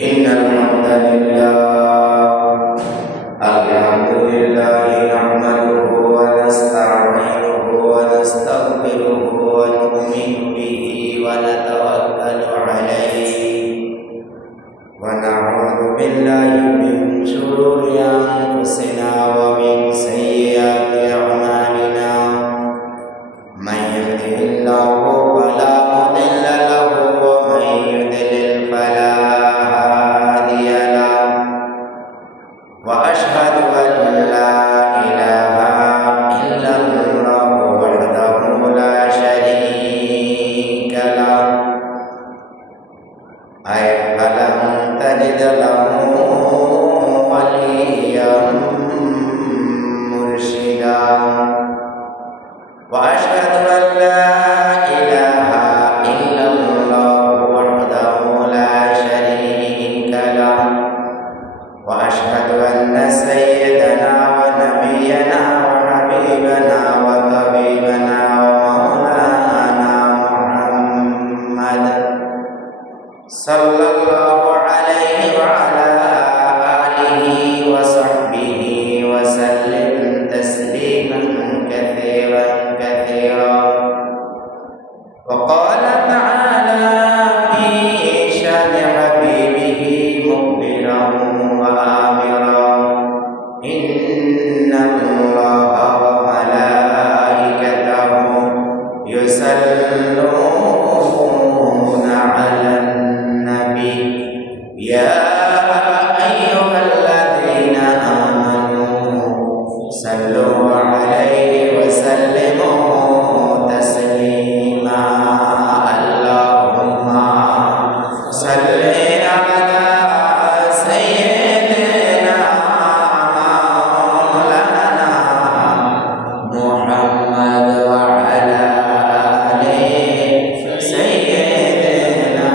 إن الحمد لله نحمده ونستعينه ونستغفره ونؤمن به ونتوكل عليه ونعوذ بالله من شرور أنفسنا ومن سيئات أعمالنا من يهده الله فلا مضل له ومن يضلل فلا هادي له وأشهد أن لا إله إلا الله وحده لا شريك له أي فلم تجد له وليا مرشدا وأشهد أن لا إله إلا الله وحده لا شريك له وأشهد أن سيدنا ونبينا وحبيبنا وطبيبنا ومولانا محمد صلى الله عليه وعلى آله وصحبه وسلم تسليما كثيرا كثيرا وقال تعالى في شان حبيبه مخبرا وآمرا إن الله وملائكته يصلون على النبي يا أيها الذين آمنوا صلوا عليه وسلموا تسليما اللهم صل على سيدنا مولانا محمد وعلى آل سيدنا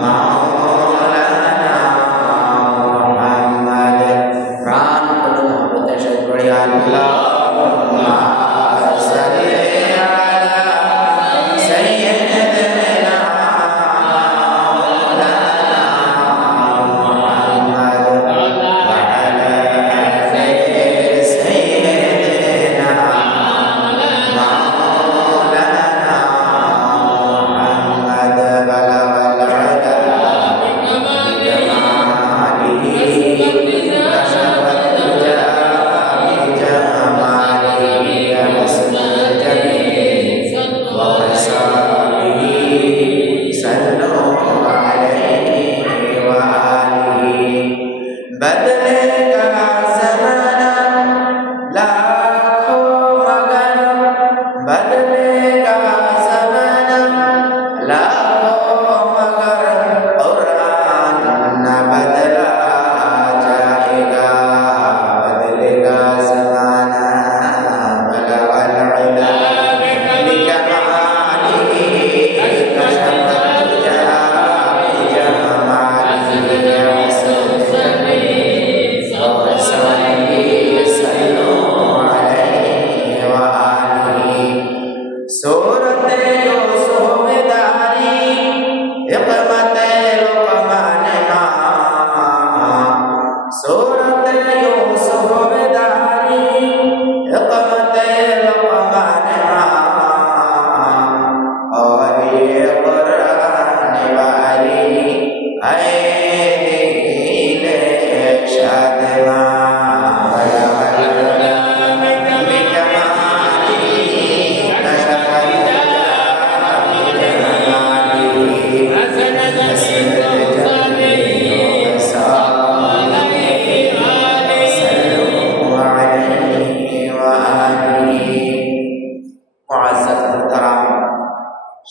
مولانا محمد প্রাণ খুলে মহব্বতে শহীদ পড়ি আল্লাহুম্মা সাল্লি আলা সাইয়্যিদিনা মাওলানা মুহাম্মদ ওয়া আলা আলি সাইয়্যিদিনা মাওলানা মুহাম্মদ বালাগাল উলা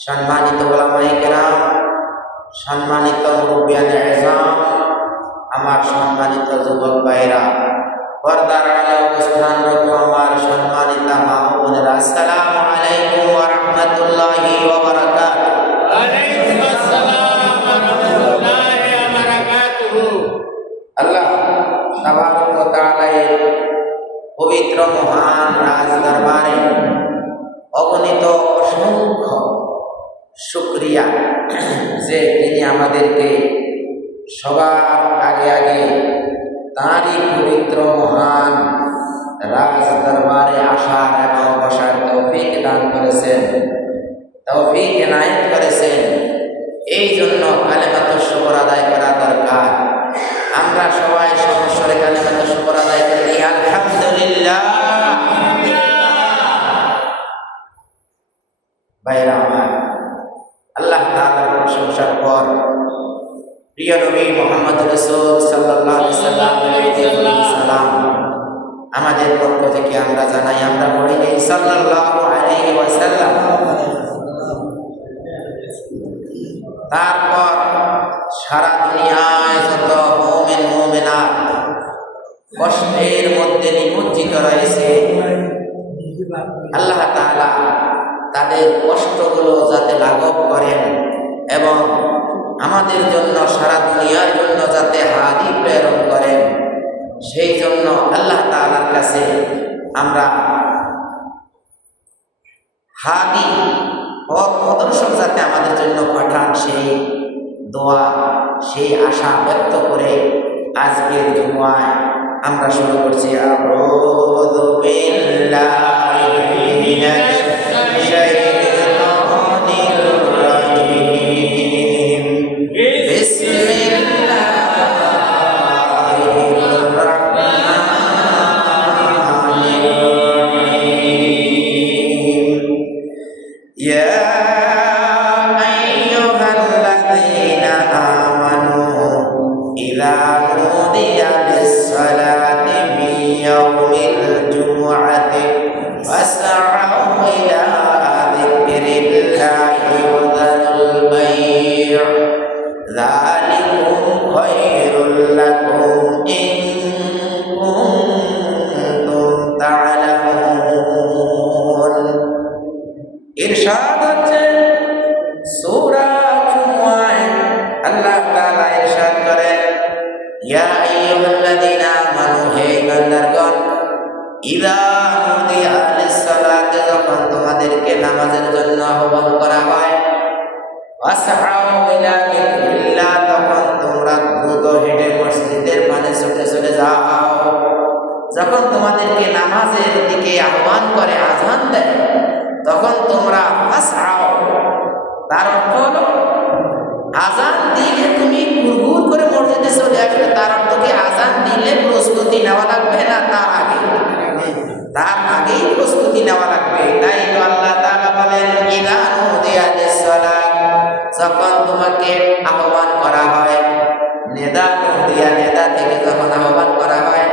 সম্মানিত ওলামায়ে কেরাম, সম্মানিত মুরব্বিয়ানে ইজম, আমার সম্মানিত যুবক ভাইরা, পর্দার আড়ালে অবস্থানরত আমার সম্মানিত মা ও বোনেরা, আসসালামু আলাইকুম ওয়া রাহমাতুল্লাহি ওয়া বারাকাতুহু। ওয়ালাইকুম আসসালাম ওয়া রাহমাতুল্লাহি ওয়া বারাকাতুহু। আল্লাহ তাবারক ওয়া তাআলার পবিত্র মহান রাজ দরবারে অগণিত অসংখ্য শুকরিয়া যে তিনি আমাদেরকে সবার আগে আগে তাঁরই পবিত্র মহান রাজ দরবারে আসার এবং বসার তৌফিক দান করেছেন, তৌফিক এনায়েত করেছেন। এই জন্য কালেমাতুশ শুকর আদায় করা দরকার। আমরা সবাই সর্বস্বরে কালেমাতুশ শুকর আদায় করি, আলহামদুলিল্লাহ। ভাইরা আমার, আল্লাহ তাআলার প্রশংসার পর প্রিয় নবী মুহাম্মদ রাসূল সাল্লাল্লাহু আলাইহি সাল্লাম আমাদের পক্ষ থেকে আমরা জানাই, আমরা পড়ি সাল্লাল্লাহু আলাইহি ওয়াসাল্লাম। তারপর সারা দুনিয়ায় যত মুমিন মুমিনাত কষ্টের মধ্যে নিমজ্জিত রয়েছে, আল্লাহ তাআলা তাদের কষ্টগুলো যাতে লাঘব করেন এবং আমাদের জন্য সারা দুনিয়ার জন্য যাতে হাদি প্রেরণ করেন, সেই জন্য আল্লাহ তাআলার কাছে আমরা হাদি পথ প্রদর্শক যাতে আমাদের জন্য পাঠান, সেই দোয়া, সেই আশা ব্যক্ত করে আজকের জুমায় আমরা শুরু করছি। আউযু বিল্লাহি মিনাশ শাইতানির রাজীম। বিসমিল্লাহির রাহমানির রাহিম। ইয়া আইয়ুহাল্লাযীনা আমানু ইযা নুদিয়া লিস-সালাতি মিন ইয়াউমিল জুমআতি ফাসআউ ইলা যিকরিল্লাহি ওয়া যারুল বাই', যালিকুম খায়রুল লাকুম ইন কুনতুম তা'লামুন। ইরশাদ হচ্ছে সূরা জুমআয় আল্লাহ তাআলা ইরশাদ করেন, ইয়া আইয়ুহাল্লাযীনা আমানু, হে ঈমানদারগণ, ইযা নুদিয়া লিস-সালাতি, যখন তোমাদেরকে নামাজের জন্য আহ্বান করা হয়, ফাসআউ ইলা যিকরিল্লাহ, তখন তোমরা দ্রুত হেঁটে মসজিদের পানে ছুটে চলে যাও। যখন তোমাদেরকে নামাজের দিকে আহ্বান করে, আযান দেয়, তখন তোমরা ফাসআউ, তার অর্থ হলো আযান দিলে তুমি হুড়হুড় করে মসজিদে চলে আসবে। তার অর্থ কি আযান দিলে প্রস্তুতি নেওয়া লাগবে না, তার আগেই প্রস্তুতি নেওয়া লাগবে। তাই তো আল্লাহ তাআলা বলেন, ইযা নুদিয়া লিস-সালাত, যখন তোমাকে আহ্বান করা হয়, নেদা নুদিয়া, নেদা থেকে যখন আহ্বান করা হয়,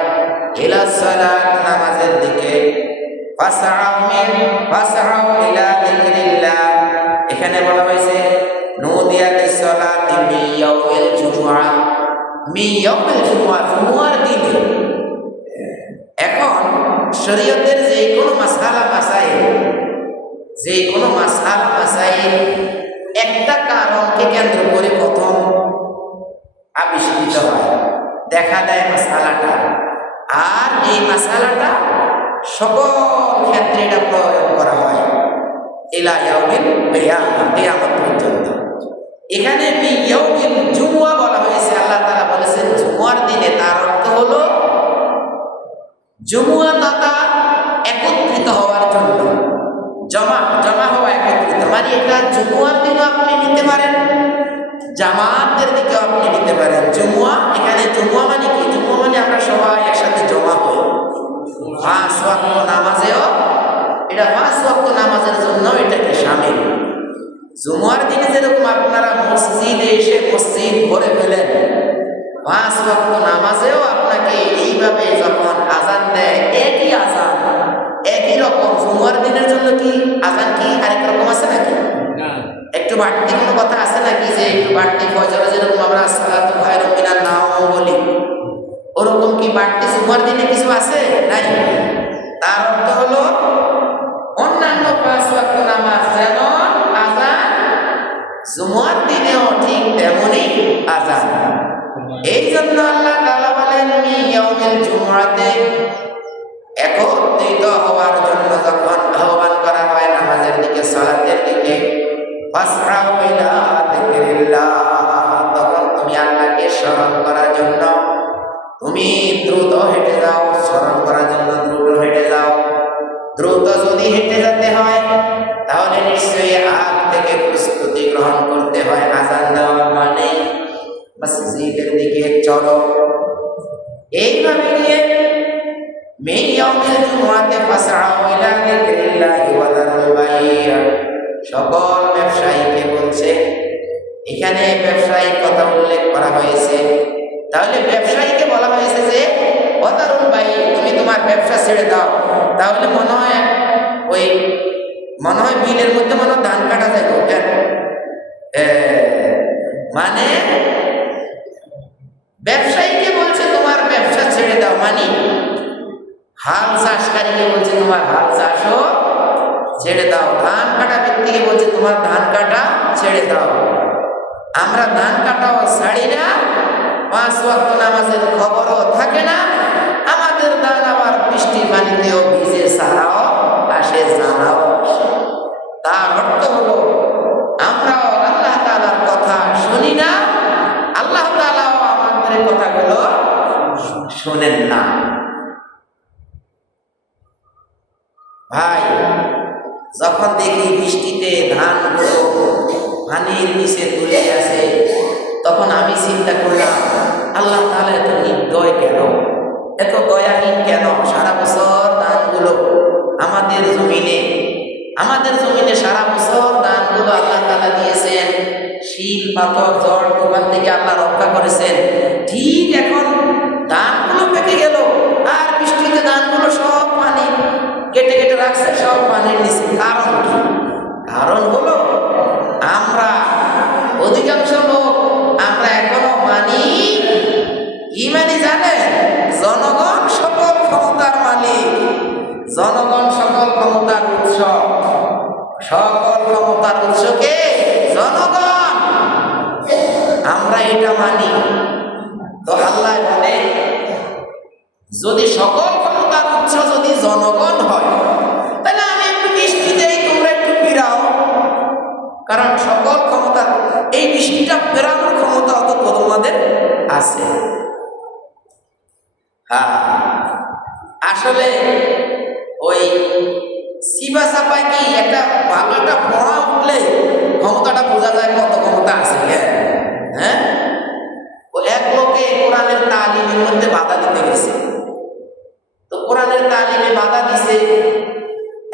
ইলা-সালাত, নামাজের দিকে, ফাসআউ ইলা যিকরিল্লাহ, এখানে বলা হয়েছে নুদিয়া লিস-সালাতি মিন ইয়াউমিল জুমআ, মিন ইয়াউমিল জুমআ, জুমার দিনে। এখন শরীয়তের যে কোনো মাসআলা মাসাইল একটা কারণকে কেন্দ্র করে প্রথম আবিষ্কৃত হয়, দেখা দেয় মাসআলাটা, আর এই মাসআলাটা সকল ক্ষেত্রে এটা প্রয়োগ করা হয় ইলা ইয়াউমিল কিয়ামত পর্যন্ত। এখানে ইয়াউমিল জুমআ বলা হয়েছে, আল্লাহ তাআলা বলেছেন জুমার দিনে। তার অর্থ হলো জুমআ তথা একত্রিত হওয়ার জন্য, জমা হওয়া, একত্রিত, মানে এটা জুমআর দিনও আপনি নিতে পারেন, জামাতের দিকেও আপনি নিতে পারেন। জুমআ, এখানে জুমআ মানে কি? জুমআ মানে আমরা সবাই একসাথে জমা হই 5 ওয়াক্ত নামাজেও, এটা 5 ওয়াক্ত নামাজের জন্য এটাকে শামিল। জুমার দিনে যেরকম আপনারা মসজিদে এসে মসজিদ ভরে ফেলেন, 5 ওয়াক্ত নামাজেও আপনাকে এইভাবে যখন আযান দেয়, একই আযান, একই রকম। জুমার দিনের জন্য কি আযান কি আরেক রকম আছে নাকি? একটু বাড়তি কোনো কথা আছে নাকি? যে একটু বাড়তি ফজরে যেরকম আমরা সালাতু খায়রুম মিনান নাওম বলি, ওরকম কি বাড়তি জুমার দিনে কিছু আছে? নাই। তার অর্থ হলো অন্যান্য 5 ওয়াক্ত নামাজ যেমন আযান, জুমার দিনেও ঠিক তেমনই আযান। এই জন্য আল্লাহ তাআলা বলেন ইয়াউমিল জুমআতে, একত্রিত হওয়ার জন্য যখন আহ্বান করা হয় নামাজের দিকে, সালাতের দিকে, ফাসআউ ইলা যিকরিল্লাহ, তখন তুমি আল্লাহকে স্মরণ সকল ব্যবসায়ীকে বলছে। এখানে ব্যবসায়ীর কথা উল্লেখ করা হয়েছে, তাহলে ব্যবসায়ীকে বলা হয়েছে যে ওয়াদারুল বাই, তুমি তোমার ব্যবসা ছেড়ে দাও। তাহলে মনে হয় বিলের মধ্যে মনে হয় ধান কাটা যায় কেন? মানে ব্যবসায়ীকে বলছে তোমার ব্যবসা ছেড়ে দাও, মানে হাল চাষকারীকে বলছে তোমার হাল চাষও ছেড়ে দাও, ধান কাটা ব্যক্তিকে বলছে তোমার ধান কাটা ছেড়ে দাও। আমরা ধান কাটাও ছাড়ি না, 5 ওয়াক্ত নামাজের খবরও থাকে না, আমাদের ধান আবার বৃষ্টির পানিতেও ভিজে সারাও আসে, জানাও আসে। তার অর্থ হলো আমরাও আল্লাহ তাআলার কথা শুনি না, আল্লাহ তাআলাও আমাদের কথাগুলো শোনেন না। ভাই, যখন দেখি বৃষ্টিতে ধানগুলো পানির নিচে তুলে আছে, তখন আমি চিন্তা করলাম আল্লাহ তাআলা এত নির্দয় কেন, এত দয়াহীন কেন? সারা বছর ধানগুলো আমাদের জমিনে সারা বছর ধানগুলো আল্লাহ তাআলা দিয়েছেন, শীল পাথর ঝড় তুফান থেকে আল্লাহ রক্ষা করেছেন। ঠিক এখন ধানগুলো পেকে গেল, আর বৃষ্টিতে ধানগুলো সব পানি কেটে কেটে রাখছে, সব পানির নিচে। কারণ কি? কারণ হলো আমরা অধিকাংশ লোক আমরা এখনো মানি কি মানি জানেন? জনগণ সকল ক্ষমতার মালিক, জনগণ সকল ক্ষমতার উৎস। সকল ক্ষমতার উৎসকে জনগণ, আমরা এটা মানি। তো আল্লাহ বলে যদি সকল ক্ষমতার উৎস যদি জনগণ হয়, তাহলে আমি একটু বৃষ্টি দেই, তোমরা একটু ফিরাও। কারণ সকল ক্ষমতা, এই বৃষ্টিটা ফেরানোর ক্ষমতা অত তোমাদের আছে। হ্যাঁ, আসলে ওই সিবা চাপায় কি একটা ভালো একটা পড়া উঠলে ক্ষমতাটা বোঝা যায় কত ক্ষমতা আছে। হ্যাঁ, ও এক লোকে কোরআনের তালিমের মধ্যে বাধা দিতে গেছে, তো কোরআনের তালিমে বাধা দিছে।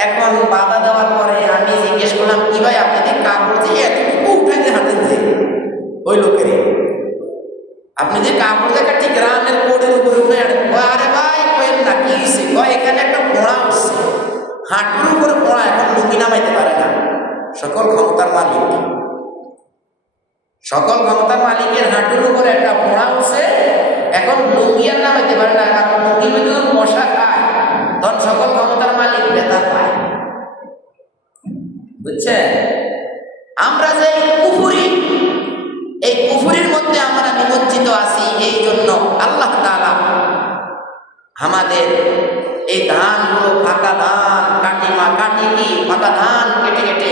এখন বাধা দেওয়ার পরে আমি জিজ্ঞেস করলাম, কি ভাই আপনাদের কাপড় যে এতটুকু উঠাইতে হাঁটেন যে ওই লোকের, আপনি যে কাপড় দেখা ঠিক রানের কোডের উপরে উঠে আনেন। আরে ভাই কয়েন না, কি হয়েছে? কয় এখানে একটা পোড়া উঠছে, হাঁটুর উপরে পোড়া, এখন লুঙ্গি নামাইতে পারে না। সকল ক্ষমতার মালিক, সকল ক্ষমতার মালিকের হাঁটুর উপরে একটা পোড়া উঠছে, এখন লুঙ্গি আর নামাইতে পারে না। কারণ লুঙ্গি মধ্যে মশা খায়, তখন সকল ক্ষমতার মালিক ব্যথা পায়। বুঝছেন? আমরা যে কুফরি, এই কুফরির মধ্যে আমরা নিমজ্জিত আছি। এই জন্য আল্লাহ তাআলা আমাদের এই ধানগুলো, ফাঁকা ধান, কাটি ফাঁকা ধান কেটে কেটে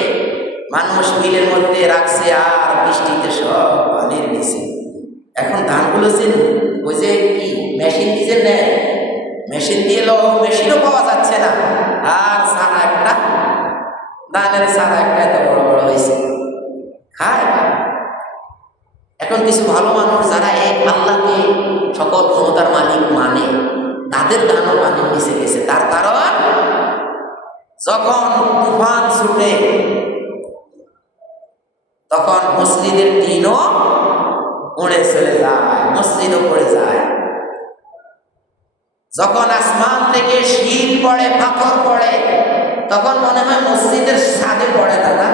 মানুষ মিলের মধ্যে রাখছে, আর বৃষ্টিতে সব পানির নিচে। এখন ধানগুলো যে ওই যে কি মেশিন দিয়ে নেয়, মেশিন দিয়ে মেশিনও পাওয়া যাচ্ছে না। আর সারা একটা ধানের সারা একটা এত বড় বড় হয়েছে, খায়। এখন কিছু ভালো মানুষ যারা এক আল্লাহকে সকল ক্ষমতার মালিক মানে, তাদের ধানও পানির নিচে গেছে। তার কারণ যখন তুফান ছুটে তখন মসজিদের টিনও উড়ে চলে যায়, মসজিদও পড়ে যায়। যখন আসমান থেকে শীত পড়ে, পাথর পড়ে, তখন মনে হয় মসজিদের ছাদে পড়ে না, না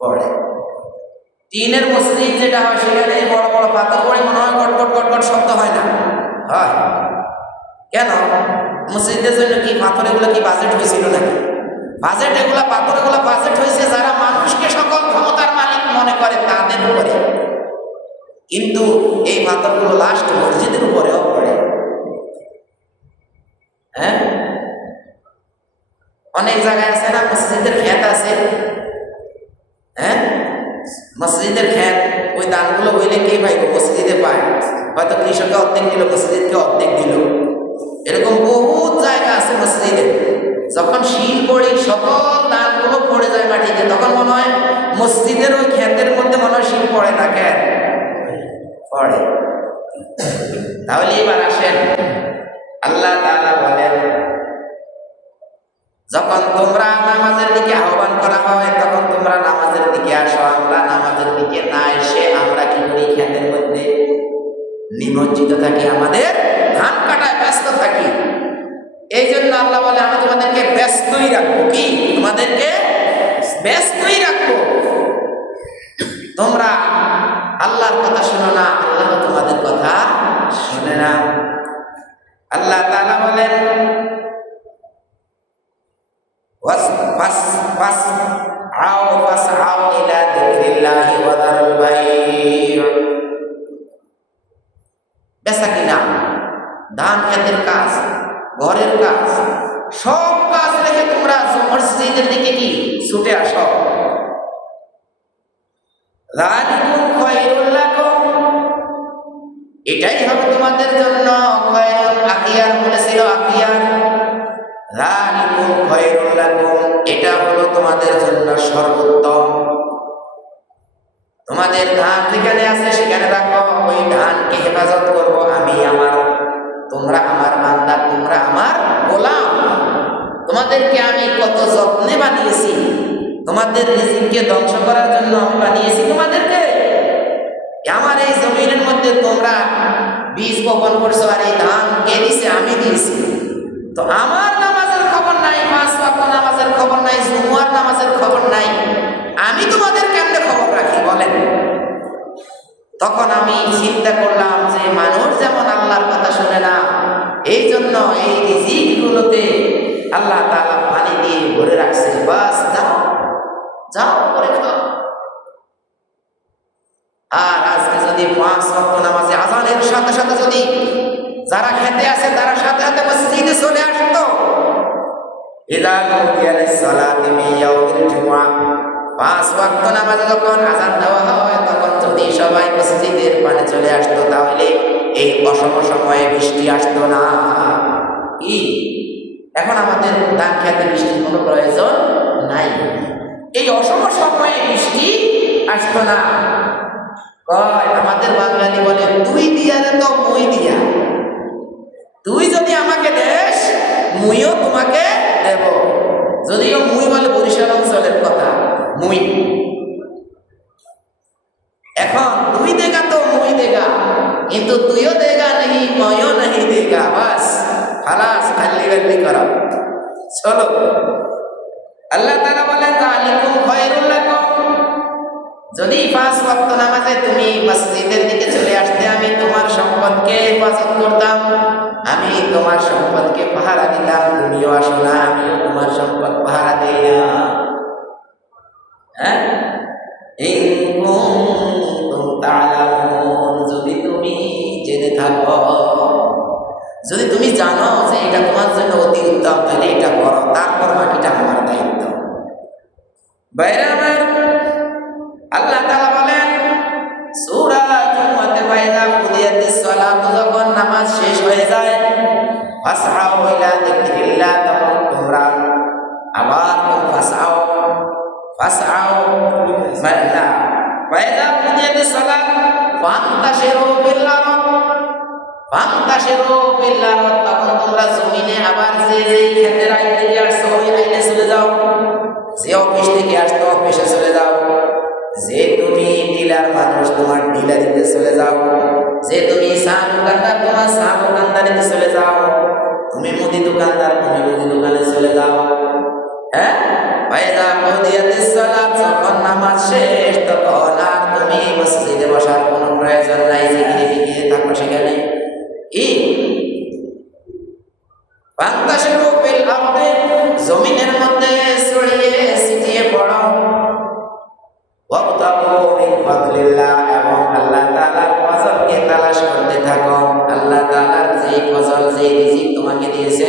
পড়ে। টিনের মসজিদ যেটা হয় সেখানে বড় বড় পাথর পড়ে, মনে হয় গটগট গটগট শব্দ হয় না? হয়। কেন? মসজিদের জন্য কি পাথর এগুলো কি বাজেট হয়েছিল নাকি? বাজেট এগুলা, পাথর এগুলা বাজেট হয়েছে যারা মানুষকে সকল ক্ষমতার মালিক মনে করে তাদের উপরে। কিন্তু এই পাথরগুলো লাস্ট মসজিদের উপরেও পড়ে। হ্যাঁ, অনেক জায়গায় আছে না মসজিদের ক্ষেত আছে, হ্যাঁ, মসজিদের ক্ষেত, ওই দানগুলো হইলে কে পাইব? মসজিদে পায়, হয়তো কৃষককে অর্ধেক দিল, মসজিদকে অর্ধেক দিল। এরকম বহুত জায়গা আছে মসজিদে। যখন শীল পড়ে সকল দানগুলো পড়ে যায় মাটিতে, তখন মনে হয় মসজিদের ওই ক্ষেতের মধ্যে মনে হয় শীল পড়ে না, কেন পড়ে? তাহলে এবার আসেন, আল্লাহ তাআলা বলেন, যখন তোমরা নামাজে নামাজের দিকে আহ্বান করা হয় তখন তোমরা নামাজের দিকে আসো। আমরা নামাজের দিকে না এসে আমরা কি করি? ক্ষেতের মধ্যে নিমজ্জিত থাকি, আমাদের ধান কাটায় ব্যস্ত থাকি। এই জন্য আল্লাহ বলে আমি তোমাদেরকে ব্যস্তই রাখবো। কি? তোমাদেরকে ব্যস্তই রাখবো। তোমরা আল্লাহর কথা শোনো না, আল্লাহ তোমাদের কথা শোনে না। আল্লাহ তাআলা বলেন ফাসআউ ইলা যিকরিল্লাহি ওয়া যারুল বাই'। বেচা কিনা, ধান ক্ষেতের কাজ, ঘরের কাজ, সব কাজ রেখে তোমরা মসজিদের দিকে কি ছুটে আসো। যালিকুম খায়রুল লাকুম, এটাই হবে তোমাদের জন্য খায়রুল। আখিয়ার বলেছিল আখিয়ার, যালিকুম খায়রুল লাকুম, এটা হলো তোমাদের জন্য সর্বোত্তম। তোমাদের ধান যেখানে আছে সেখানে রাখো, ওই ধানকে হেফাজত করবো আমি আমার। তোমরা আমার বান্দা, তোমরা আমার গোলাম। তোমাদেরকে আমি কত যত্নে বানিয়েছি, তোমাদের রিজিককে ধ্বংস করার জন্য আমি বানিয়েছি তোমাদেরকে। আমার এই জমিনের মধ্যে তোমরা বীজ বপন করছো, আর এই ধান কে দিছে? আমি দিয়েছি। তো আমার নামাজের খবর নাই, 5 ওয়াক্ত নামাজের খবর নাই, জুমার নামাজের খবর নাই, আমি তোমাদের কেমনে খবর রাখি বলেন? তখন আমি চিন্তা করলাম যে মানুষ যেমন আল্লাহর কথা শুনে না, এই জন্য এই রিজিকগুলোতে আল্লাহ তাআলা পানি দিয়ে ভরে রাখছে। বাস যাও যাও করে খাও। আর আজকে যদি 5 ওয়াক্ত নামাজে আযানের সাথে সাথে যদি যারা খেতে আছে তারা সাথে সাথে মসজিদে চলে আসতো, ইযা নুদিয়া লিস-সালাতি মিন ইয়াউমিল জুমআহ, 5 ওয়াক্ত নামাজে যখন আযান দেওয়া হয় তখন যদি সবাই মসজিদের পানে চলে আসতো, তাহলে এই অসম সময়ে বৃষ্টি আসতো না। কি? এখন আমাদের ধান খেতে বৃষ্টির কোনো প্রয়োজন নাই, এই অসম সময়ে বৃষ্টি আসতো না। কয় আমাদের বাঙালি বলে তুই দিয়া রে তো মুই দিয়া, তুই যদি আমাকে দেস মুইও তোমাকে দেব। যদিও মুই বলে বরিশাল অঞ্চলের কথা, মুই। এখন তুই দেগা তো মুই দেগা, কিন্তু তুইও দেগা নেই ময়ও नहीं देगा। বাস খালাস, খালি বেল্লি করো, চলো। আল্লাহ তাআলা বলেন যালিকুম খায়রুল লাকুম, যদি 5 ওয়াক্ত নামাজে তুমি মসজিদের দিকে চলে আসতে, আমি তোমার সম্পদকে হেফাজত করতাম, আমি তোমার সম্পদকে পাহারা দিতাম। তুমিও আসো না, আমিও তোমার সম্পদ পাহারা দেই না। হ্যাঁ, ইন কুনতুম তা'লামুন, যদি তুমি জেনে থাকো, যদি তুমি জানো যে এটা তোমার জন্য অতি উত্তম, তাহলে এটা করো, তারপর বাকিটা আমার দায়িত্ব। বাইরে আমার আল্লাহ তাআলা বলেন সূরা জুমআতে, ফাইযা কুদিয়াতিস সালাতু, যখন নামাজ শেষ হয়ে যায়, ফাসআউ ইলা যিকরিল্লাহ, তখন তোমরা আবার ফাসআউ মা'না ফাইযা কুদিয়াতিস সালাত ফান্তাশিরু ফিল আরদ, তখন তোমরা জমিনে আবার যে ক্ষেতের আইন থেকে আসছো ওই আইনে চলে যাও, যে অফিস থেকে আসতো অফিসে চলে যাও, যে তুমি ডিলার মানুষ তোমার ডিলারিতে চলে যাও, যে তুমি চা দোকানদার তোমার চা দোকানদারিতে চলে যাও, তুমি মুদি দোকানদার তুমি মুদি দোকানে চলে যাও। হ্যাঁ, ফাইযা কুদিয়াতিস সালাত, যখন নামাজ শেষ তখন আর তুমি মসজিদে বসার কোনো প্রয়োজন নাই, যেখানে বিকিয়ে থাকো সেখানে। ফান্তাশিরু ফিল আরদি, জমিনের মধ্যে ছড়িয়ে ছিটিয়ে পড়ো। ওয়াবতাগু মিন ফাদলিল্লাহ, এবং আল্লাহ তাআলার ফজলকে তালাশ করতে থাকো। আল্লাহ তাআলার যে ফজল, যে রিজিক তোমাকে দিয়েছে,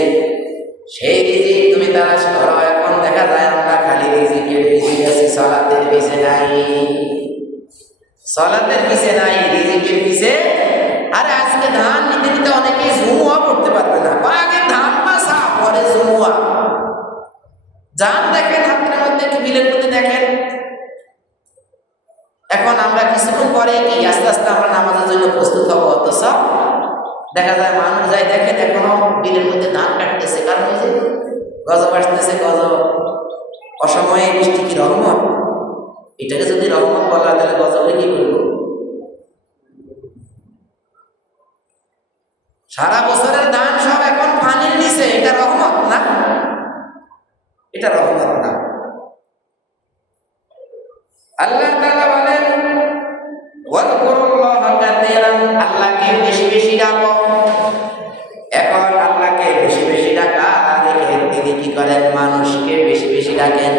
সেই রিজিক তুমি তালাশ করো। এখন দেখা যায় আমরা খালি রিজিকের পিছে আছি, সালাতের পিছে নাই, সালাতের পিছে নাই, রিজিকের পিছে। আরে আজকে ধান নিতে নিতে অনেকেই জুমুয়া পড়তে পারবে না, আগে ধান বাসা পরে জুমুয়া। জান দেখেন হাতের মধ্যে, টেবিলের মধ্যে দেখেন। এখন আমরা কিছুক্ষণ পরে কি আস্তে আস্তে আমরা নামাজের জন্য প্রস্তুত হবো, অথচ দেখা যায় মানুষ যাই দেখেন এখনো বিলের মধ্যে ধান কাটতেছে, কারণ ওই যে গজব আসতেছে, গজব অসময়ে বৃষ্টি কি রহমত? এটাকে যদি রহমত বলা তাহলে গজবে কি করবো? সারা বছরের ধান সব এখন পানির নিচে, এটা রহমত না? এটা রহমত না। আল্লাহ তাআলা বলেন ওয়াযকুরুল্লাহা কাসীরান, আল্লাহকে বেশি বেশি ডাকো। এখন আল্লাহকে বেশি বেশি ডাকা দেখে তিনি কি করেন? মানুষকে বেশি বেশি ডাকেন।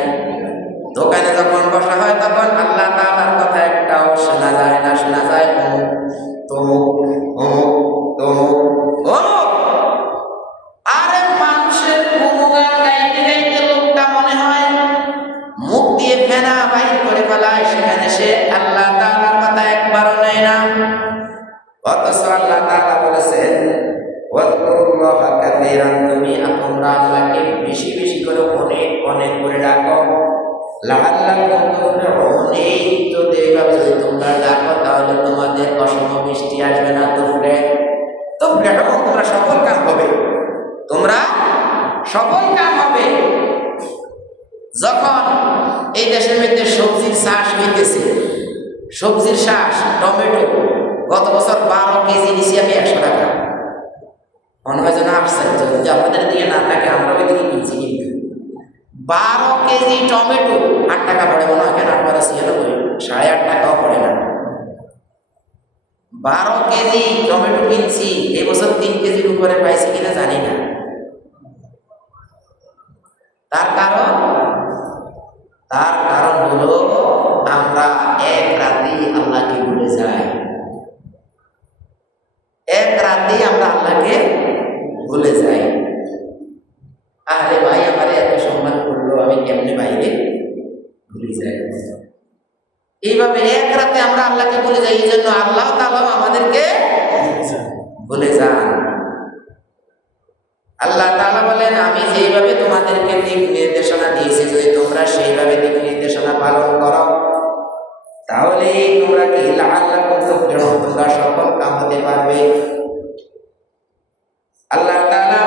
দোকানে যখন বসা হয় তখন আল্লাহ তাআলার কথা একটাও শোনা যায় না, শোনা যায় অমুক তমুক অমুক তমুক অমুক। আরে মানুষের গুণগান গাইতে গাইতে লোকটা মনে হয় মুখ দিয়ে ফেনা বাহির করে ফেলায়, সেখানে সে আল্লাহ তাআলার কথা একবারও নেয় না। অথচ আল্লাহ তাআলা বলেছেন ওয়াযকুরুল্লাহা কাসীরান, তোমরা আল্লাহকে বেশি বেশি করে অনেক অনেক করে ডাকো। লাআল্লাকুম তুফলিহুন, এই তো এইভাবে যদি তোমরা ডাকো তাহলে তোমাদের অসম বৃষ্টি আসবে না। তুফলিহুন, তোমরা সফল কাম হবে, তোমরা সফল কাম হবে। যখন এই দেশের মধ্যে সবজির চাষ হইতেছে, সবজির চাষ টমেটো গত বছর 12 কেজি নিছি আমি 100 টাকা। মনে হয় যেন আসছেন, যদি আপনাদের দিকে না থাকে আমরা ওই দিকে কিনছি। কিন্তু 12 কেজি টমেটো 8 টাকা পড়ে, মনে হয় কেন 8.96, 8.5 টাকাও পড়ে না। 12 কেজি টমেটো কিনছি, এই বছর 3 কেজির উপরে পাইছি কিনা জানি না। তার কারণ হলো আমরা এক রাতেই আল্লাহকে ভুলে যাই। এক রাতেই আমরা আল্লাহকে ভুলে যাই। আরে ভাই আমার এত সম্মান করলো, আমি কেমনে বাইরে ভুলে যাই? এইভাবে এক রাতে আমরা আল্লাহকে ভুলে যাই। এই জন্য আল্লাহ তাআলা আমাদেরকে ভুলে যান। আল্লাহ তাআলা বলেন আমি যেইভাবে তোমাদেরকে দিক নির্দেশনা দিয়েছি, যদি তোমরা সেইভাবে দিক নির্দেশনা পালন করো তাহলে তোমরা কি লাআল্লাকুম তুফলিহুন, তোমরা সফল কাম হতে পারবে। আল্লাহ তাআলা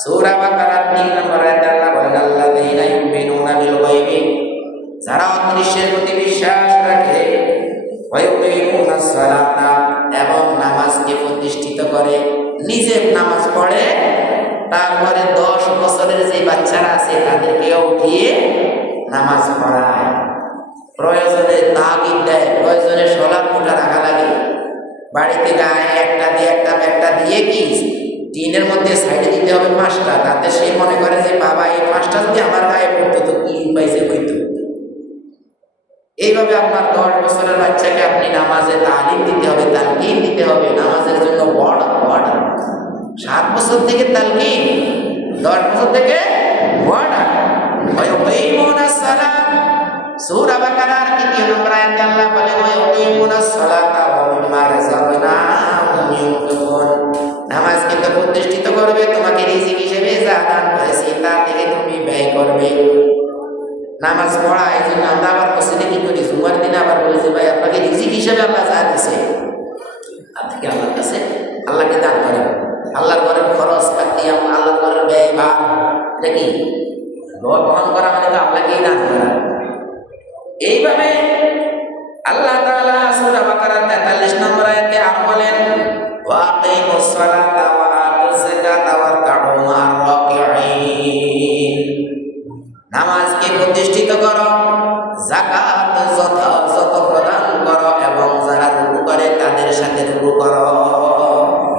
সূরা বাকারার 3 নম্বর আয়াতে আল্লাহ বলেন আল্লাযীনা ইউমিনুনা বিল গায়বি, যারা অদৃশ্যের প্রতি বিশ্বাস রাখে, ওয়া ইউকিমুনাস সালাতা, এবং নামাজকে প্রতিষ্ঠিত করে, নিজে নামাজ পড়ে, তারপরে 10 বছরের যে বাচ্চারা আছে তাদেরকে উঠিয়ে নামাজ পড়ায়, প্রয়োজনে তাগিদ দেয়, প্রয়োজনে সোলার মুঠা রাখা লাগে বাড়িতে, গায়ে একটা দিয়ে কি টিনের মধ্যে সাইডে দিতে হবে 5টা, তাতে সে মনে করে যে বাবা এই 5টা যদি আমার গায়ে পড়তো তো কি পাইছে হইতো। এইভাবে আপনার 10 বছরের বাচ্চাকে আপনি নামাজে তালিম দিতে হবে, তালকিন দিতে হবে, নামাজের জন্য বড় 7 বছর থেকে তালকিন, 10 বছর থেকে বড়। ওয়ায়ুকিমুনাস সালাত, সূরা বাকারার 3 নম্বর আয়াতে আল্লাহ বলে ওয়ায়ুকিমুনাস সালাতা ওয়া মিম্মা রাযাকনাহুম ইউনফিকুন, নামাজকে তো প্রতিষ্ঠিত করবে, তোমাকে রিজিক হিসেবে যা দান করেছি তা থেকে তুমি ব্যয় করবে। নামাজ পড়া, এই জন্য আমরা আবার মসজিদে কি করি, জুমার দিনে আবার বলি যে ভাই আপনাকে রিজিক হিসেবে আল্লাহ যা দিছে তার থেকে আল্লাহর কাছে আল্লাহকে দান করেন। আল্লাহর ঘরের খরচ খাতি, আল্লাহর ঘরের ব্যয় ভাগ, এটা কি বহন করা মানে তো আল্লাহকেই দান করা। এইভাবে আল্লাহ তাআলা সূরা বাকারার 43 নম্বর আয়াতে আর বলেন ওয়া আকিমুস সালাতা ওয়া আতুজ যাকাতা ওয়ারকাউ মা'আর রাকিঈন, নামাজকে প্রতিষ্ঠিত করো, যাকাত যথাযথ প্রদান করো, এবং যারা রুকু করে তাদের সাথে রুকু করো।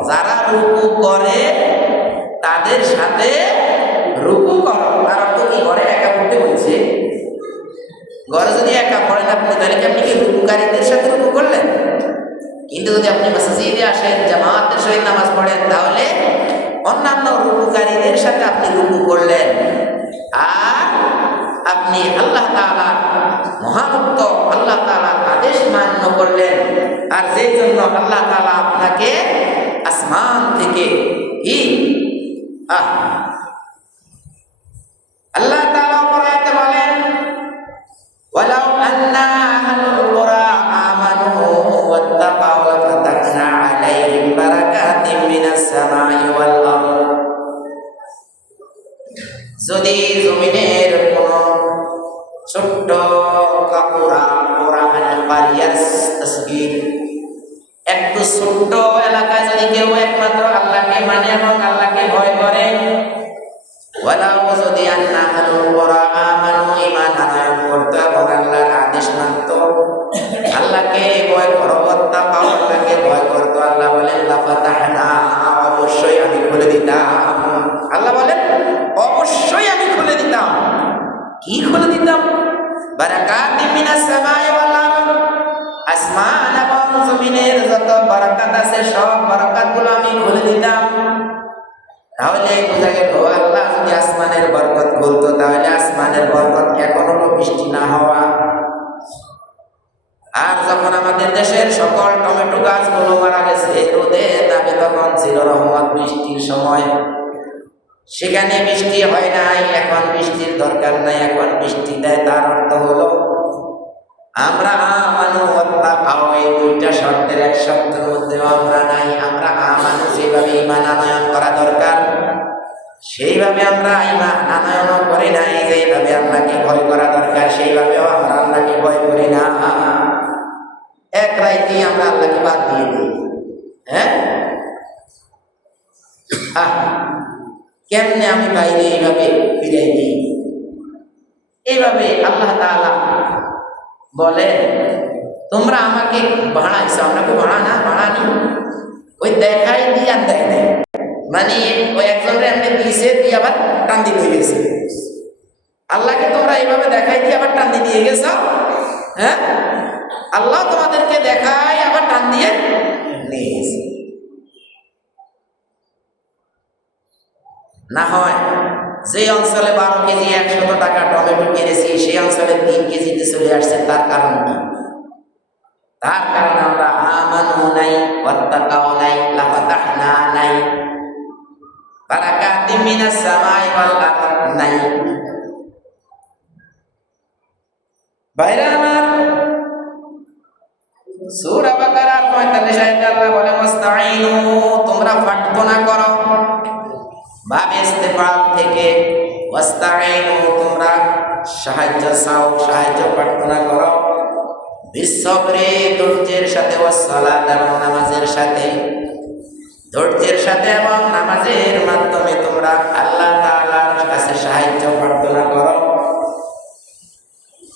যারা রুকু করে তাদের সাথে রুকু করো। তার অর্থ কি? ঘরে একা পড়তে বলছে। ঘরে যদি একা পড়েন আপনি, তাহলে কি আপনি কি রুকুকারীদের সাথে রুকু করলেন? কিন্তু যদি আপনি মসজিদে আসেন, জামাতের সহিত নামাজ পড়েন, তাহলে অন্যান্য রুকুকারীদের সাথে আপনি রুকু করলেন। আর আপনি আল্লাহ তাআলা মহানুক্ত আল্লাহ তাআলার আদেশ মান্য করলেন। আর যেই জন্য আল্লাহ তাআলা আপনাকে আসমান থেকে আল্লাহ তাআলা পড়াতে বলেন ওয়ালাউ আন্না আহলুল কুরা আমানু ওয়াত্তাকাউ লাফাতাহনা আলাইহিম বারাকাতিম মিনাস সামাই ওয়াল আরদ, যদি জমিনের কোন ছোট্ট কাপুরা ওরা মানে পারিয়ার তসবির একটু ছোট্ট এলাকায় যদি কেউ একমাত্র আল্লাহকে মানে এবং আল্লাহকে ভয় করে ওয়ালাউ যদি আন্নাহুল কুরা আমানু ঈমান আনয়ন করত এবং আল্লাহর আদেশ মানত আল্লাহকে ভয় করো ওয়াত্তাকাউ আল্লাহকে ভয় করত আল্লাহ বলেন লাফাতাহনা অবশ্যই আমি খুলে দিতাম আল্লাহ বলেন অবশ্যই আমি খুলে দিতাম কি খুলে দিতাম বারাকাতিম মিনাস সামাই ওয়াল আরদ আসমান এবং জমিনের যত বারাকাত আছে সব বারাকাতগুলো আমি খুলে দিতাম তাহলে বোঝা গেল আল্লাহ যদি আসমানের বরকত খুলতো তাহলে আসমানের বরকত এখনো বৃষ্টি না হওয়া আর যখন আমাদের দেশের সকল টমেটো গাছগুলো মারা গেছে রোদে তাপে তখন ছিল রহমত বৃষ্টির সময় সেখানে বৃষ্টি হয় নাই এখন বৃষ্টির দরকার নাই এখন বৃষ্টি দেয় তার অর্থ হলো আমরা আমানু ওয়াত্তাকাউ এই দুইটা শর্তের এক শর্তের মধ্যেও আমরা নাই আমরা আমানু যেভাবে ঈমান আনয়ন করা দরকার সেইভাবে আমরা ঈমান আনয়ন করি নাই যেভাবে আল্লাহকে ভয় করা দরকার সেইভাবেও আমরা আল্লাহকে ভয় করি না এক রাইতে আমরা আল্লাহকে বাদ দিয়ে দিই হ্যাঁ কেমনে আমি বাইরে এইভাবে ফিরাই দিই এইভাবে আল্লাহ তাআলা বলে তোমরা আমাকে ভাড়াইছো আমরা কি ভাড়া না ভাড়ানি ওই দেখাই দিয়ে আর দেয় নাই মানে ওই একজনের এমনি দিয়েছে দিয়ে আবার টান দিয়ে গেছে আল্লাহকে তোমরা এইভাবে দেখাই দিয়ে আবার টান দিয়ে গেছ হ্যাঁ আল্লাহ তোমাদেরকে দেখায় আবার টান দিয়ে নিয়ে গেছে না হয় যে অঞ্চলে 12 কেজি 100 টাকা টমেটো কিনেছি সেই অঞ্চলে 3 কেজিতে চলে আসছে তার কারণ কি তার কারণ আমরা আমানু নাই ওয়াত্তাকাউ নাই লাফাতাহনা নাই বারাকাতিম মিনাস সামাই ওয়াল আরদ নাই ভাইরা আমার সূরা বাকারার 45 আয়াতে আল্লাহ বলে মুস্তাঈনু তোমরা প্রার্থনা করো বাবে ইস্তেফাল থেকে ওয়াস্তাঈনু তোমরা সাহায্য চাও সাহায্য প্রার্থনা করো বিসবরে ধৈর্যের সাথে ওয়াসসালাত এবং নামাজের সাথে ধৈর্যের সাথে এবং নামাজের মাধ্যমে তোমরা আল্লাহ তাআলার কাছে সাহায্য প্রার্থনা করো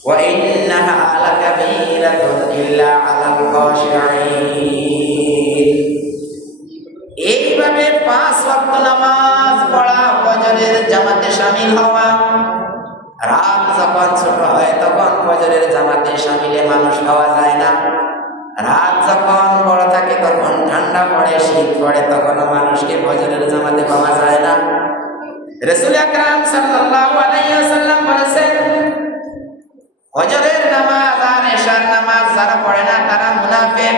ওয়া ইন্নাহা লাকাবীরাতুন ইল্লা আলাল খাশিঈন এইভাবে 5 ওয়াক্ত নামাজ পড়া ফজরের জামাতে শামিল হওয়া রাত যখন ছোট হয় তখন ফজরের জামাতে শামিলে মানুষ হওয়া যায় না রাত যখন বড় থাকে তখন ঠান্ডা পড়ে শীত পড়ে তখন মানুষকে ফজরের জামাতে পাওয়া যায় না রাসূল আকরাম সাল্লাল্লাহু আলাইহি ওয়াসাল্লাম বলেছেন ফজরের নামাজ আর ইশার নামাজ যারা পড়ে না তারা মুনাফিক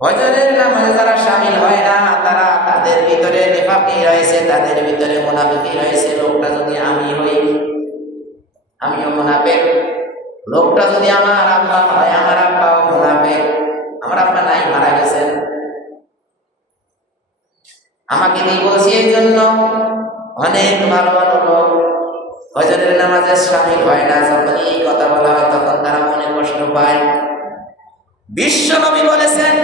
ফজরের নামাজে যারা শামিল হয় না তারা তাদের ভিতরে নিফাকি রয়েছে তাদের ভিতরে মুনাফিকি রয়েছে লোকটা যদি আমি হই আমিও মুনাফিক লোকটা যদি আমার আব্বা হয় আমার আব্বাও মুনাফিক আমার আব্বা নাই মারা গেছেন আমাকে দিয়ে বলছি এই জন্য অনেক ভালো ভালো লোক ফজরের নামাজে শামিল হয় না যখন এই কথা বলা হয় তখন তারা মনে কষ্ট পায় বিশ্ব নবী বলেছেন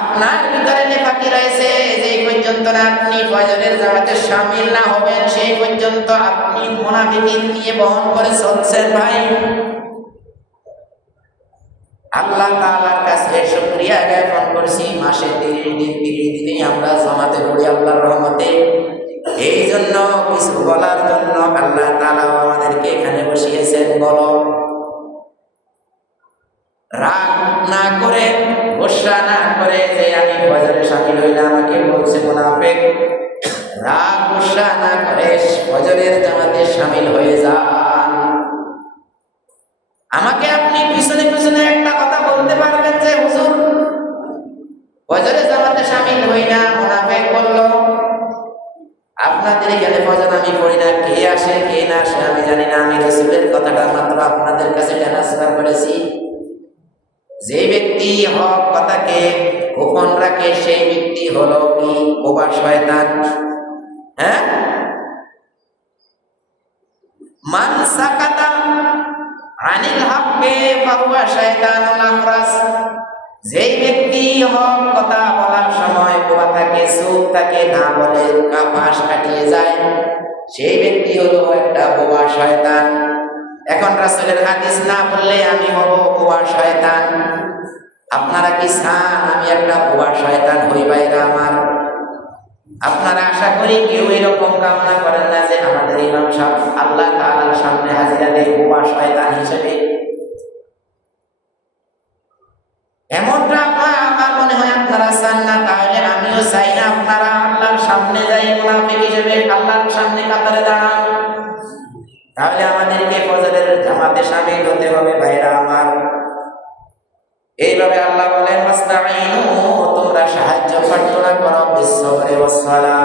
আপনার ভিতরে নেফাকি রয়েছে যে পর্যন্ত না আপনি ফজরের জামাতে শামিল না হবেন সেই পর্যন্ত আপনি মুনাফিকি নিয়ে বহন করে চলছেন ভাই আল্লাহ তাআলার কাছে শুকরিয়া জ্ঞাপন করছি মাসে 30 দিনই আমরা জামাতে পড়ি আল্লাহর রহমতে এই জন্য কিছু বলার জন্য আল্লাহ তাআলা আমাদেরকে এখানে বসিয়েছেন বলো রাগ না করে গোসা না করে যে আমি ফজরে শামিল হই না আমাকে বলছে মুনাফিক রাগ গোসা না করে ফজরের জামাতে শামিল হয়ে যান আমাকে আপনি পিছনে পিছনে একটা কথা বলতে পারবেন যে হুজুর ফজরের জামাতে শামিল হই না মুনাফিক বলল আপনাদের এখানে ফজর আমি পড়ি না কে আসে কে না আসে আমি জানি না আমি রাসূলের কথাটা মাত্র আপনাদের কাছে ট্রান্সফার করেছি যে ব্যক্তি হক কথাকে গোপন রাখে সেই ব্যক্তি হলো কি বোবা শয়তান হ্যাঁ মান সাকাতা আনিল হাক্কি ফাহুয়া শাইতানুল আখরাস, যেই ব্যক্তি হক কথা বলার সময় বোবা থাকে, চুপ থাকে, না বলে পাশ কাটিয়ে যায়, সেই ব্যক্তি হলো একটা বোবা শয়তান। এখন রাসূলের হাদিস না বললে আমি হব বোবা শয়তান। আপনারা কি চান আমি একটা বোবা শয়তান হই ভাইরা আমার? আপনারা আশা করি কেউ এরকম কামনা করেন না যে আমাদের ইমাম সাহেব আল্লাহ তাআলার সামনে হাজিরা দেয় বোবা শয়তান হিসেবে। এমনটা আমার মনে হয় আপনারা চান না। তাহলে আমিও চাই না আপনারা আল্লাহর সামনে যাই মুনাফিক হিসেবে আল্লাহর সামনে কাতারে দাঁড়ান। তাহলে আমাদেরকে ফজরের জামাতে শামিল হতে হবে ভাইরা আমার। এইভাবে আল্লাহ বলেন ওয়াস্তাঈনু, তোমরা সাহায্য প্রার্থনা করো বিসসবরি ওয়াসসালাহ,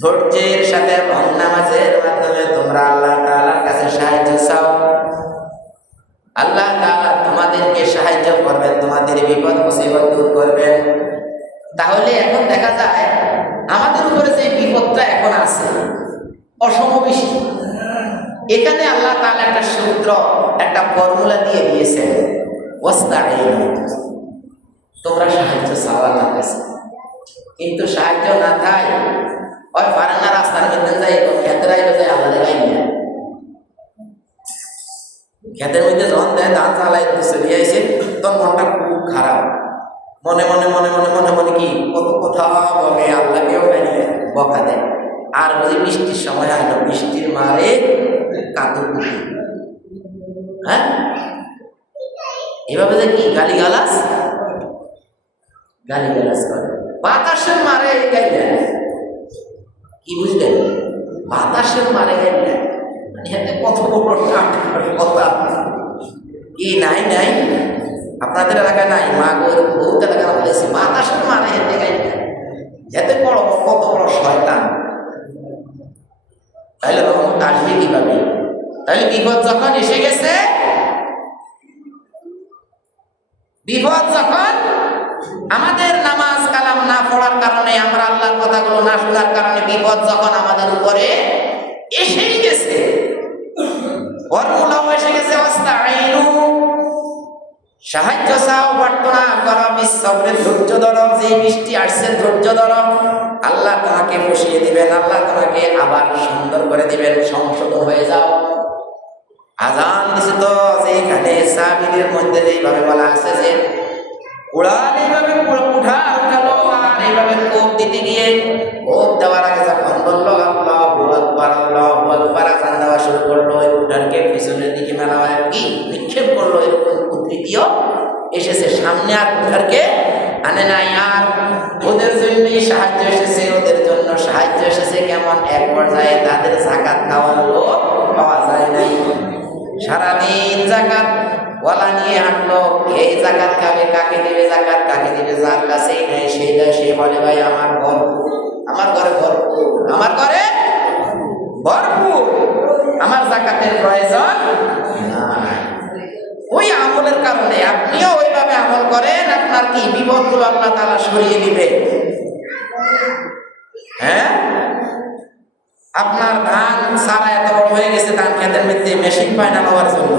ধৈর্যের সাথে এবং নামাজের মাধ্যমে তোমরা আল্লাহ তাআলার কাছে সাহায্য চাও। আল্লাহ তাআলা তোমাদেরকে সাহায্য করবেন, তোমাদের বিপদ মুসিবত দূর করবেন। তাহলে এখন দেখা যায় আমাদের উপরে যে বিপদটা এখন আছে অসমবৃষ্টি, এখানে আল্লাহ তাআলা একটা সূত্র, একটা ফর্মুলা দিয়ে দিয়েছেন, ওয়াস্তাঈনু, তোমরা সাহায্য চাও আল্লাহর কাছে। কিন্তু সাহায্য না থাই ওই পারেন না, রাস্তার মধ্যে যাই খেতে রাইলো যাই আল্লাহ গাই নিয়ে খেতের মধ্যে যখন দেয় ধান চালাই চলে আইসে তখন মনটা খুব খারাপ। মনে মনে মনে মনে মনে মনে কি কত কথা বলে, আল্লাহকেও বকা দেয়। আর বুঝি বৃষ্টির সময় হয় না, বৃষ্টির মারে কাঁদু কুকুর, হ্যাঁ এভাবে যে কি গালিগালাজ করে, বাতাসের মারে গাইলে কি বুঝলেন, বাতাসের মারে গাইলে কত বড় কথা কি নাই নাই আপনাদের এলাকায় নাই, মা বহুত এলাকা বলেছি বাতাসের মারে হেঁটে গাইলে এতে বড় কত বড় শয়তান। তাহলে রহমত আসবে কিভাবে? তাহলে বিপদ যখন এসে গেছে, বিপদ যখন আমাদের নামাজ কালাম না পড়ার কারণে, আমরা আল্লাহর কথাগুলো না শোনার কারণে বিপদ যখন আমাদের উপরে এসেই গেছে, ফর্মুলাও এসে গেছে, ওয়াস্তাঈনু, সাহায্য চাও প্রার্থনা করো বিসসবরি, ধৈর্য ধরো, যে বৃষ্টি আসছে ধৈর্য ধরো, আল্লাহ তোমাকে পুষিয়ে দিবেন, আল্লাহ তোমাকে আবার সুন্দর করে দিবেন, সংশোধন হয়ে যাও। আজান দিছে তো যেখানে সাবিরের মধ্যে যেভাবে বলা আছে যে উড়ান এইভাবে উঠা উঠালো, আর এইভাবে কোপ দিতে গিয়ে কোপ দেওয়ার আগে যখন বললো আল্লাহু আকবার আল্লাহু আকবার, আজান দেওয়া শুরু করলো, ওই উঠানকে পিছনের দিকে মেলা হয় কি নিক্ষেপ করলো, এরকম তৃতীয় এসেছে সামনে, আর উঠানকে আনে নাই। আর ওদের জন্যই সাহায্য এসেছে, ওদের জন্য সাহায্য এসেছে কেমন, এক পর্যায়ে তাদের যাকাত খাওয়ার লোক পাওয়া যায় নাই। সারাদিন জাকাত ওয়ালা নিয়ে হাঁটলো, এই জাকাত খাবে, কাকে দিবে জাকাত, কাকে দিবে, যার কাছেই নেই সেই দেয়, সে বলে ভাই আমার ভরপুর, আমার ঘরে ভরপুর, আমার ঘরে ভরপুর, আমার জাকাতের প্রয়োজন নাই। ওই আমলের কারণে আপনিও ওইভাবে আমল করেন, আপনার কি বিপদগুলো আল্লাহ তাআলা সরিয়ে দিবে। হ্যাঁ, আপনার ধান সারা এত বড় হয়ে গেছে, ধান খেতের মধ্যে মেশিন পায় না নেওয়ার জন্য,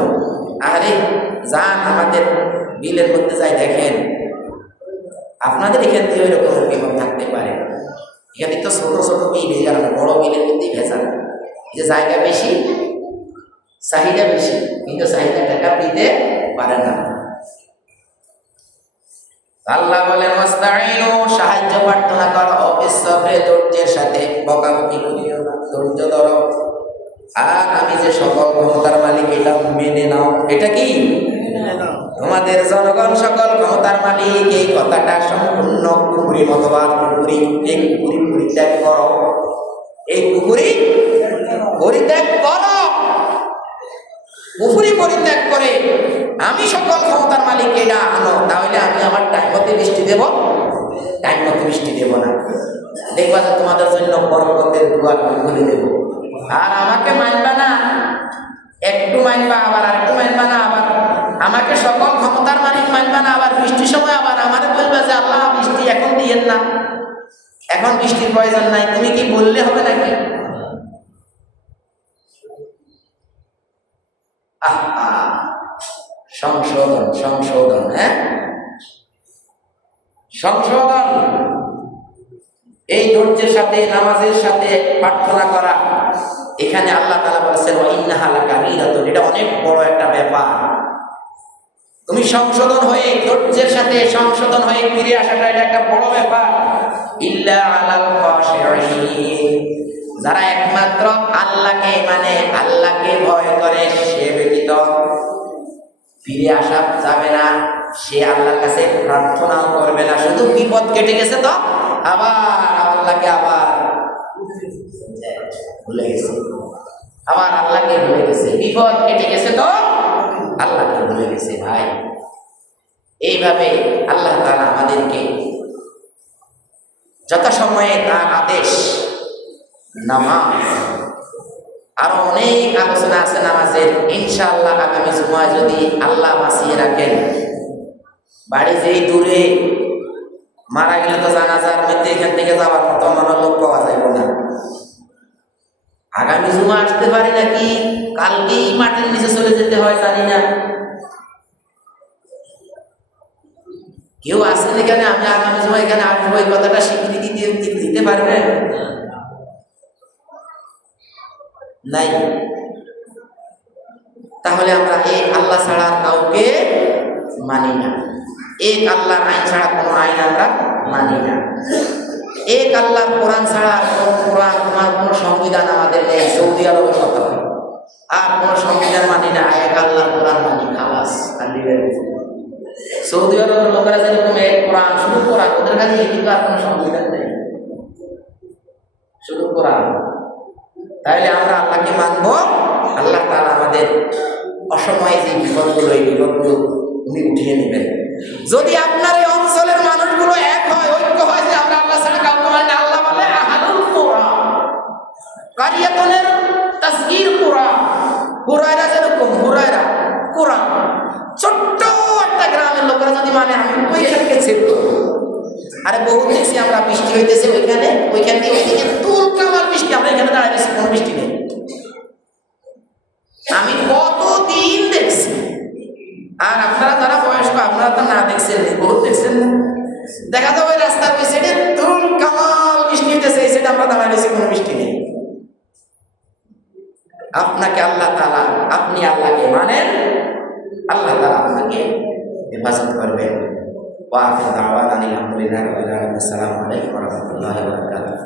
আরে যান আমাদের বিলের মধ্যে যাই দেখেন, আপনাদের এখান থেকে ওইরকম বিপদ থাকতে পারে। এখানে তো ছোট ছোট বিল, ভেজাল না, বড় বিলের মধ্যেই ভেজাল, যে জায়গা বেশি, চাহিদা বেশি, কিন্তু চাহিদা টাকা দিতে পারে না। আল্লাহ বলেন ওয়াস্তাঈনু, সাহায্য প্রার্থনা করো বিসসবরি, ধৈর্যের সাথে, বকাবকি করিও না, ধৈর্য ধরো। আর আমি যে সকল ক্ষমতার মালিক এটা মেনে নাও। এটা কি তোমাদের জনগণ সকল ক্ষমতার মালিক, এই কথাটা সম্পূর্ণ কুফরি মতবাদ, কুফরি, এই কুফরি পরিত্যাগ করো, এই কুফরি পরিত্যাগ করো। কুফরি পরিত্যাগ করে আমি সকল ক্ষমতার মালিক এটা আনো, তাহলে আমি আমার টাইম মতো বৃষ্টি দেব, টাইম মতো বৃষ্টি দেব না, দেখবা যে তোমাদের জন্য বরকতের দুয়ার খুলে দেব। আর আমাকে মানবা না, একটু মানবা, আবার আরেকটু মানবা না, আবার আমাকে সকল ক্ষমতার মালিক মানবা না, আবার বৃষ্টির সময় আবার আমারে বলবা যে আল্লাহ বৃষ্টি এখন দিয়েন না, এখন বৃষ্টির প্রয়োজন নাই। তুমি কি বললে হবে নাকি? সংশোধন, সংশোধন, হ্যাঁ, সংশোধন। এই ধৈর্যের সাথে, নামাজের সাথে প্রার্থনা করা, এখানে আল্লাহ তাআলা বলেছেন ওয়া ইন্নাহা লাকাবীরাতুন, এটা অনেক বড় একটা ব্যাপার। তুমি সংশোধন হয়ে, ধৈর্যের সাথে সংশোধন হয়ে ফিরে আসাটা, এটা একটা বড় ব্যাপার। ইল্লা আলাল খাশিঈন, যারা একমাত্র আল্লাহকে মানে, আল্লাহকে ভয় করে, সে ব্যতীত ফিরে আসা যাবে না। সে আল্লাহর কাছে প্রার্থনাও করবে না। শুধু বিপদ কেটে গেছে তো আবার আল্লাহকে আবার ভুলে গেছে, আবার আল্লাহকে ভুলে গেছে। বিপদ কেটে গেছে তো আল্লাহকে ভুলে গেছে। ভাই, এইভাবে আল্লাহ তাআলা আমাদেরকে যথাসময়ে তার আদেশ, নামাজ, আরো অনেক আলোচনা আছে নামাজের। ইনশাআল্লাহ আগামী জুমায় যদি আল্লাহ বাঁচিয়ে রাখেন, বাড়ি যেই দূরে, মারা গেলে তো জানাজার মধ্যে এখান থেকে যাওয়ার মতো লোক পাওয়া যাইব না। আগামী জুমা আসতে পারি নাকি কালকেই মাটির নিচে চলে যেতে হয় জানি না। কেউ আসেন এখানে আমি আগামী জুমা এখানে আসবো, এই কথাটা স্বীকৃতি দিতে পারবেন? নাই। তাহলে আমরা এক আল্লাহ ছাড়া কাউকে মানি না, এক আল্লাহর আইন ছাড়া কোনো আইন আমরা মানি না, এক আল্লাহর কোরআন ছাড়া কোরআন, তোমার কোনো সংবিধান আমাদের নেই। সৌদি আরবের কথা, আর কোনো সংবিধান মানি না, এক আল্লাহর কোরআন মানি, খালাস। সৌদি আরবের লোকেরা যেরকম এক কোরআন, শুধু কোরআন, ওদের কাছে কিন্তু আর কোনো সংবিধান নেই, শুধু কোরআন। তাহলে আমরা আল্লাহকে মানবো, আল্লাহ তাআলা আমাদের অসময়ে যে বিপদগুলো, এই বিপদগুলো উনি উঠিয়ে নেবেন। যদি আপনার এই অঞ্চলের মানুষগুলো এক হয়, ঐক্য হয় যে আমরা আল্লাহ ছাড়া কাউকে মানি না, আল্লাহ বলে আহলুল কুরআন, কারিয়াতুনের তাসগীর কুরআন। হুরায়রা যেরকম, হুরায়রা কুরআন, ছোট্ট একটা গ্রামের লোকেরা যদি মানে, আমি ওইখানকে ছেড়ে দেবো। আরে বহু দেখছি আমরা, বৃষ্টি হইতেছে ওইখানে, ওইখান দিয়ে ওইদিকে তুলকামার বৃষ্টি, আমরা এখানে দাঁড়িয়েছি, কোনো বৃষ্টি নেই। আমি কতদিন দেখছি। আর আপনারা যারা বয়স্ক, আপনারা তো না দেখছেন, বহুত দেখছেন না। দেখা যাবে রাস্তার ওই সাইডে তুলকামাল বৃষ্টি হইতেছে, এই সাইডে আমরা দাঁড়িয়েছি, কোনো বৃষ্টি নেই। আপনাকে আল্লাহ তাআলা, আপনি আল্লাহকে মানেন, আল্লাহ তাআলা আপনাকে হেফাজত করবেন। ওয়া আখিরু দাওয়ানা আলহামদুলিল্লাহি রাব্বিল আলামিন। আসসালামু আলাইকুম ওয়া রাহমাতুল্লাহি ওয়া বারাকাতুহু।